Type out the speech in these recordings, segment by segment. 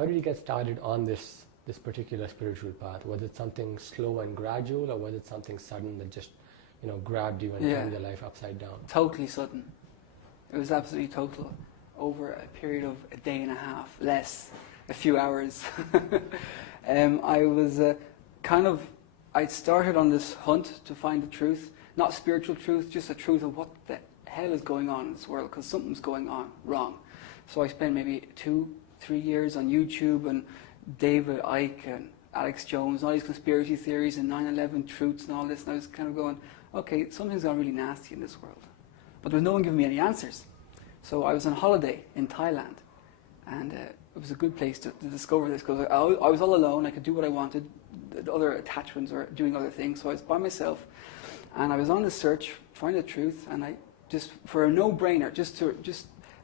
how did you get started on this particular spiritual path? Was it something slow and gradual, or was it something sudden that just, grabbed you and turned your life upside down? Totally sudden. It was absolutely total. Over a period of a day and a half, less, a few hours. I was I'd started on this hunt to find the truth, not spiritual truth, just the truth of what the hell is going on in this world, because something's going on wrong. So I spent maybe 2-3 years on YouTube and David Icke and Alex Jones, all these conspiracy theories and 9/11 truths and all this, and I was kind of going, okay, something's gone really nasty in this world. But there was no one giving me any answers. So I was on holiday in Thailand, and it was a good place to discover this, because I was all alone. I could do what I wanted. The other attachments were doing other things, so I was by myself, and I was on the search, finding the truth, and I just, for a no-brainer,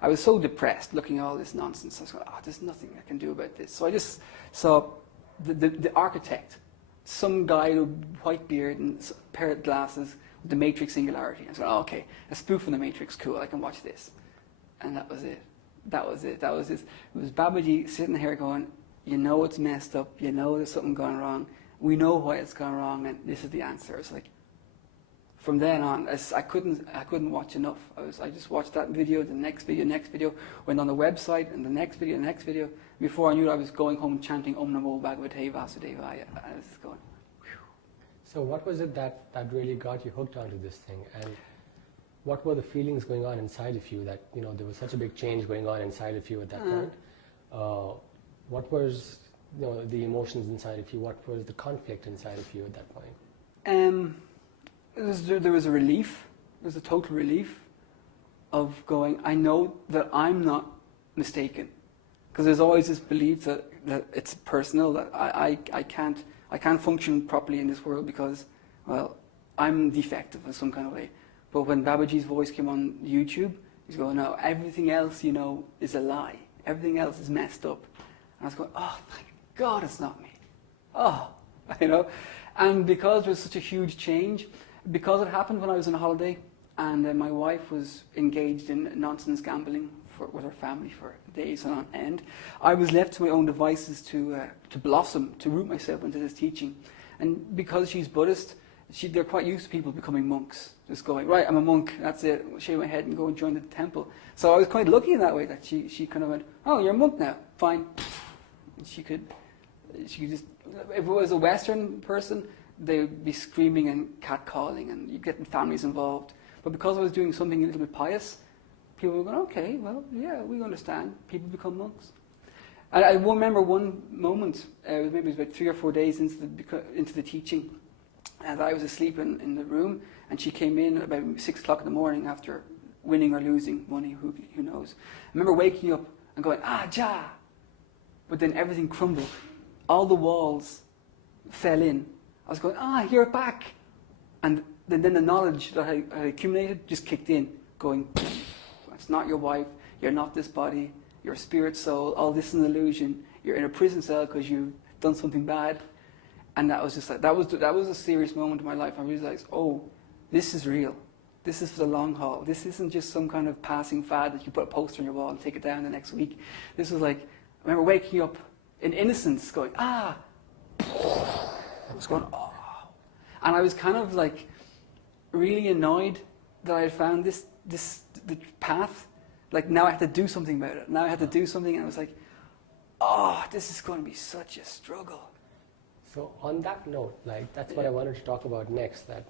I was so depressed looking at all this nonsense. I was going, there's nothing I can do about this. So I just saw the architect, some guy with a white beard and a pair of glasses with the Matrix Singularity. I was like, okay, a spoof from the Matrix, cool, I can watch this. And that was it. It was Babaji sitting here going, it's messed up, there's something gone wrong, we know why it's gone wrong, and this is the answer. It's like, from then on, I couldn't watch enough. I just watched that video, the next video, went on the website, and the next video. Before I knew it, I was going home chanting Om Namo Bhagavate Vasudevaya. I was just going, whew. So what was it that really got you hooked onto this thing? And what were the feelings going on inside of you that, there was such a big change going on inside of you at that point? What was, the emotions inside of you? What was the conflict inside of you at that point? There was a relief. There was a total relief of going, I know that I'm not mistaken. Because there's always this belief that it's personal, that I can't function properly in this world because, well, I'm defective in some kind of way. But when Babaji's voice came on YouTube, he's going, no, everything else, is a lie. Everything else is messed up. And I was going, oh, thank God it's not me. Oh, And because there was such a huge change, because it happened when I was on holiday, and my wife was engaged in nonsense gambling with her family for days on end, I was left to my own devices to blossom, to root myself into this teaching. And because she's Buddhist, they're quite used to people becoming monks. Just going, right, I'm a monk, that's it, shave my head and go and join the temple. So I was quite lucky in that way, that she kind of went, oh, you're a monk now, fine. And she could just, if it was a Western person, they would be screaming and catcalling, and you'd get families involved. But because I was doing something a little bit pious, people were going, okay, well, yeah, we understand. People become monks. And I remember one moment, maybe it was about 3 or 4 days into the teaching, and I was asleep in the room, and she came in about 6 o'clock in the morning after winning or losing money, who knows. I remember waking up and going, ja! But then everything crumbled. All the walls fell in. I was going, you're back. And then the knowledge that I accumulated just kicked in, going, it's not your wife, you're not this body, you're a spirit soul, all this is an illusion, you're in a prison cell because you've done something bad. And that was just like, that was a serious moment in my life. I realized, oh, this is real. This is for the long haul. This isn't just some kind of passing fad that you put a poster on your wall and take it down the next week. This was like, I remember waking up in innocence going, I was going, oh. And I was kind of like really annoyed that I had found the path. Like now I had to do something about it. Now I had to do something, and I was like, oh, this is going to be such a struggle. So on that note, like that's what I wanted to talk about next. That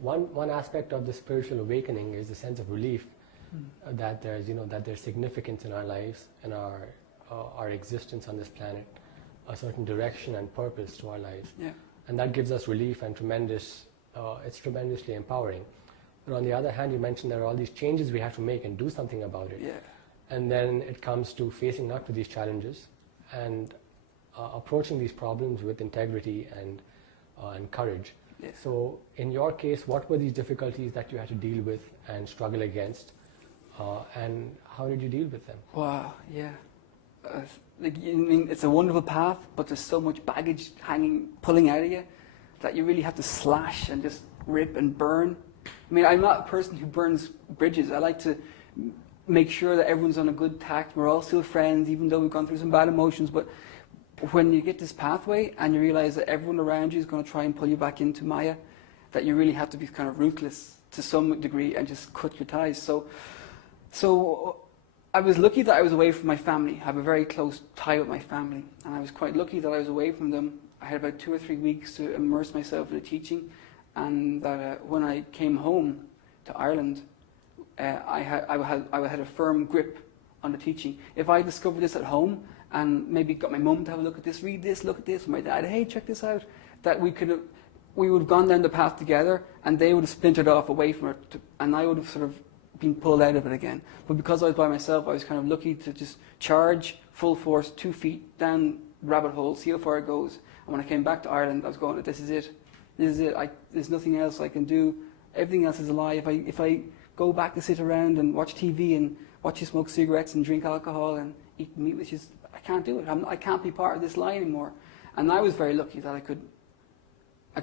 one aspect of the spiritual awakening is the sense of relief that there's that there's significance in our lives and our existence on this planet, a certain direction and purpose to our lives. Yeah. And that gives us relief and it's tremendously empowering. But on the other hand, you mentioned there are all these changes we have to make and do something about it. Yeah. And then it comes to facing up to these challenges and approaching these problems with integrity and courage. Yes. So in your case, what were these difficulties that you had to deal with and struggle against? And how did you deal with them? Wow, yeah. It's a wonderful path, but there's so much baggage pulling out of you, that you really have to slash and just rip and burn. I mean, I'm not a person who burns bridges. I like to make sure that everyone's on a good tact. We're all still friends, even though we've gone through some bad emotions. But when you get this pathway and you realize that everyone around you is going to try and pull you back into Maya, that you really have to be kind of ruthless to some degree and just cut your ties. So I was lucky that I was away from my family. I have a very close tie with my family, and I was quite lucky that I was away from them. I had about 2 or 3 weeks to immerse myself in the teaching, and that when I came home to Ireland, I had a firm grip on the teaching. If I discovered this at home and maybe got my mum to have a look at this, read this, look at this, my dad, hey, check this out, that we would have gone down the path together, and they would have splintered off away from it, and I would have sort of been pulled out of it again. But because I was by myself, I was kind of lucky to just charge full force, 2 feet down rabbit hole, see how far it goes. And when I came back to Ireland, I was going, this is it. This is it. There's nothing else I can do. Everything else is a lie. If I go back to sit around and watch TV and watch you smoke cigarettes and drink alcohol and eat meat, which is, I can't do it. I can't be part of this lie anymore. And I was very lucky that I could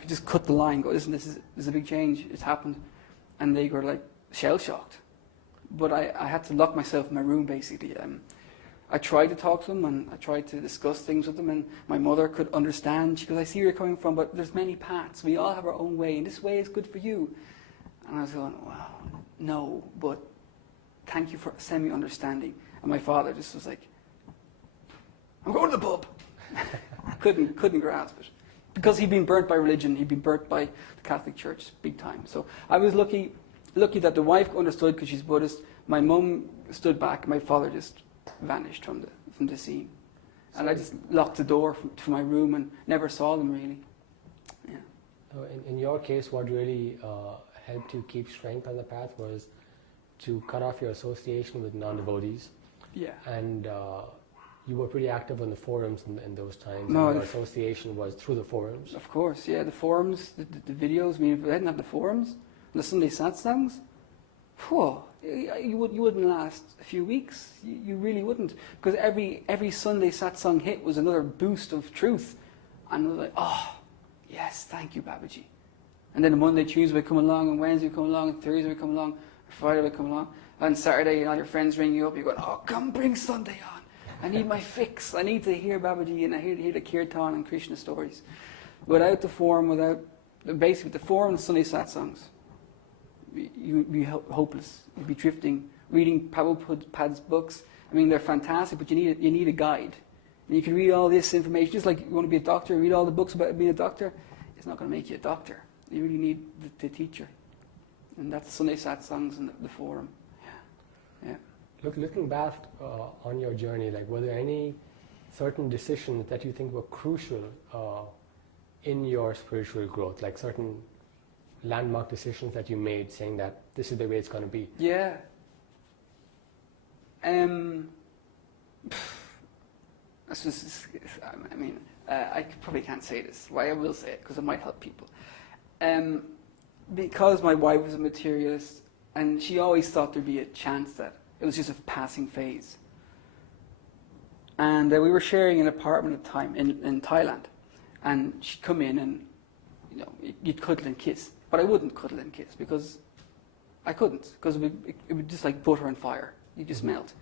just cut the line and go, listen, this is a big change. It's happened. And they were like shell-shocked. But I had to lock myself in my room, basically. I tried to talk to them, and I tried to discuss things with them, and my mother could understand. She goes, I see where you're coming from, but there's many paths. We all have our own way, and this way is good for you. And I was going, well, no, but thank you for semi-understanding. And my father just was like, I'm going to the pub. couldn't grasp it. Because he'd been burnt by religion, he'd been burnt by the Catholic Church big time. So I was lucky that the wife understood because she's Buddhist. My mum stood back. My father just vanished from the scene. And I just locked the door to my room and never saw them really. Yeah. So in your case, what really helped you keep strength on the path was to cut off your association with non-devotees. Yeah. And you were pretty active on the forums in those times. No, and your association was through the forums. Of course, yeah. The forums, the videos. I mean, if we hadn't had the forums, and the Sunday satsangs, whew, you wouldn't last a few weeks. You really wouldn't, because every Sunday satsang hit was another boost of truth, and I was like, oh, yes, thank you, Babaji. And then Monday, Tuesday would come along, and Wednesday would come along, and Thursday would come along, and Friday would come along, and Saturday, and all your friends ring you up. You're going, oh, come bring Sunday on. I need my fix. I need to hear Babaji, and I need to hear the Kirtan and Krishna stories. Without the forum, basically the forum and Sunday satsangs, you'd be hopeless. You'd be drifting, reading Prabhupada's books. I mean, they're fantastic, but you need a guide. And you can read all this information, just like you want to be a doctor, read all the books about being a doctor. It's not going to make you a doctor. You really need the teacher. And that's Sunday satsangs and the forum. Yeah. Looking back on your journey, were there any certain decisions that you think were crucial in your spiritual growth, like certain landmark decisions that you made saying that this is the way it's going to be? Yeah. I probably can't say this. Why I will say it, because it might help people. Because my wife was a materialist, and she always thought there'd be a chance that it was just a passing phase. And we were sharing an apartment at the time in Thailand, and she'd come in and, you'd cuddle and kiss. But I wouldn't cuddle and kiss because I couldn't, because it would just like butter and fire. You just melt.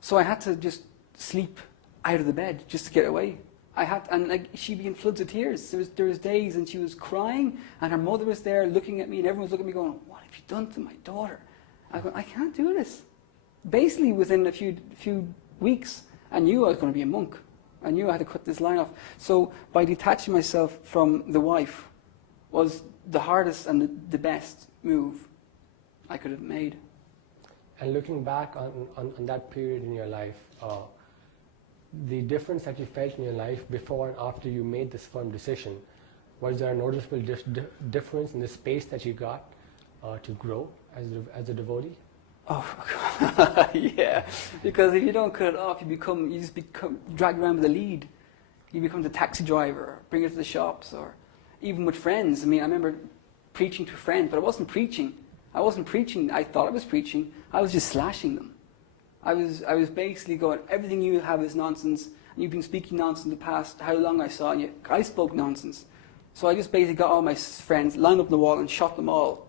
So I had to just sleep out of the bed just to get away. She'd be in floods of tears. There was days, and she was crying, and her mother was there looking at me, and everyone was looking at me going, what have you done to my daughter? I go, I can't do this. Basically, within a few weeks, I knew I was going to be a monk. I knew I had to cut this line off. So by detaching myself from the wife was the hardest and the best move I could have made. And looking back on that period in your life, the difference that you felt in your life before and after you made this firm decision, was there a noticeable difference in the space that you got to grow as a devotee? Oh, yeah. Because if you don't cut it off, you just become dragged around with the lead. You become the taxi driver, bring it to the shops, or even with friends. I mean, I remember preaching to friends, but I wasn't preaching. I thought I was preaching. I was just slashing them. I was basically going, everything you have is nonsense. And you've been speaking nonsense in the past, how long I saw you. I spoke nonsense. So I just basically got all my friends, lined up on the wall and shot them all.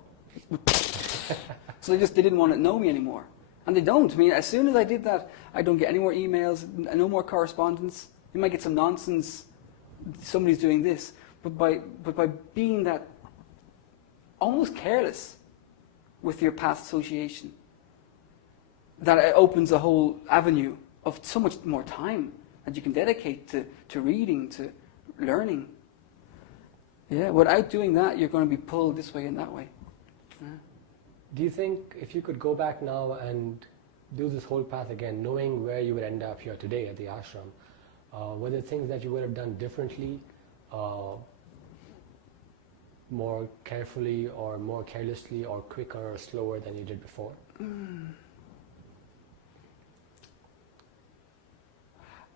So they didn't want to know me anymore. And they don't. I mean, as soon as I did that, I don't get any more emails, no more correspondence. You might get some nonsense, somebody's doing this. But by being that almost careless with your past association, that it opens a whole avenue of so much more time that you can dedicate to reading, to learning. Yeah, without doing that, you're going to be pulled this way and that way. Yeah. Do you think if you could go back now and do this whole path again, knowing where you would end up here today at the ashram, were there things that you would have done differently, more carefully or more carelessly or quicker or slower than you did before?